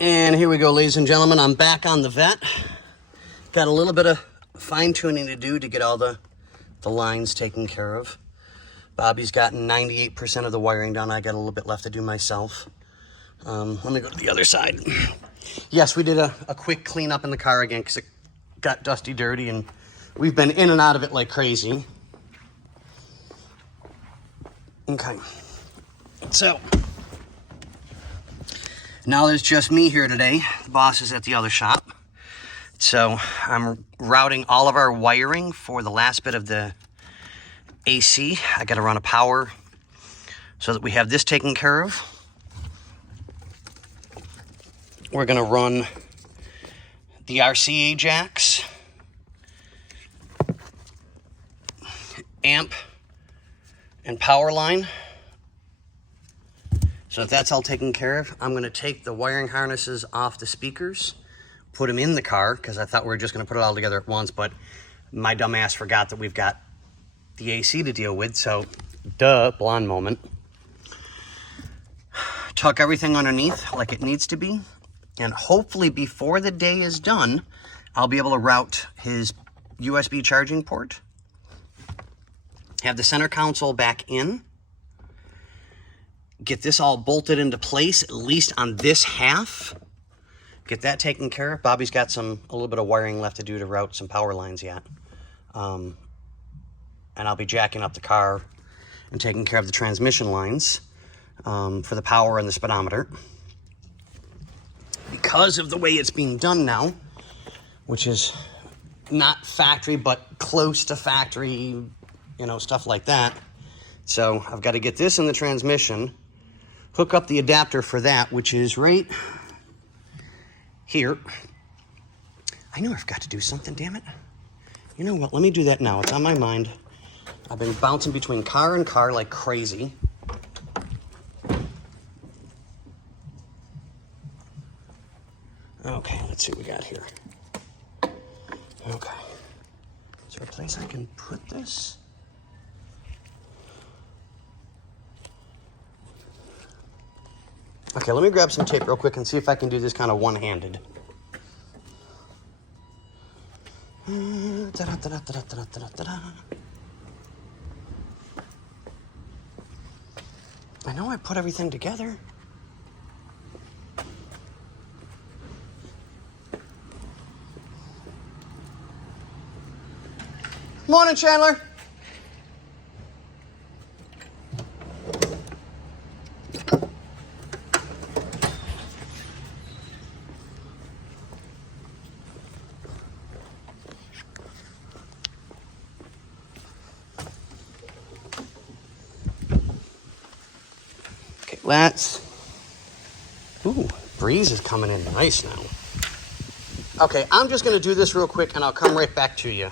And here we go, ladies and gentlemen. I'm back on the Vette. Got a little bit of fine-tuning to do to get all the lines taken care of. Bobby's gotten 98% of the wiring done. I got a little bit left to do myself. Let me go to the other side. Yes, we did a quick cleanup in the car again because it got dusty, dirty, and we've been in and out of it like crazy. Okay. So, now there's just me here today. The boss is at the other shop. So I'm routing all of our wiring for the last bit of the AC. I got to run a power so that we have this taken care of. We're going to run the RCA jacks, amp, and power line. So if that's all taken care of, I'm going to take the wiring harnesses off the speakers, put them in the car, because I thought we were just going to put it all together at once, but my dumb ass forgot that we've got the AC to deal with, so duh, blonde moment. Tuck everything underneath like it needs to be, and hopefully before the day is done, I'll be able to route his USB charging port, have the center console back in, get this all bolted into place, at least on this half. Get that taken care of. Bobby's got a little bit of wiring left to do to route some power lines yet. And I'll be jacking up the car and taking care of the transmission lines for the power and the speedometer. Because of the way it's being done now, which is not factory, but close to factory, you know, stuff like that. So I've got to get this in the transmission, hook up the adapter for that, which is right here. I knew I forgot to do something, damn it. You know what, let me do that now. It's on my mind. I've been bouncing between car and car like crazy. Okay, let's see what we got here. Okay. Is there a place I can put this? Okay, let me grab some tape real quick and see if I can do this kind of one-handed. I know I put everything together. Morning, Chandler. Ooh, breeze is coming in nice now. Okay, I'm just going to do this real quick and I'll come right back to you.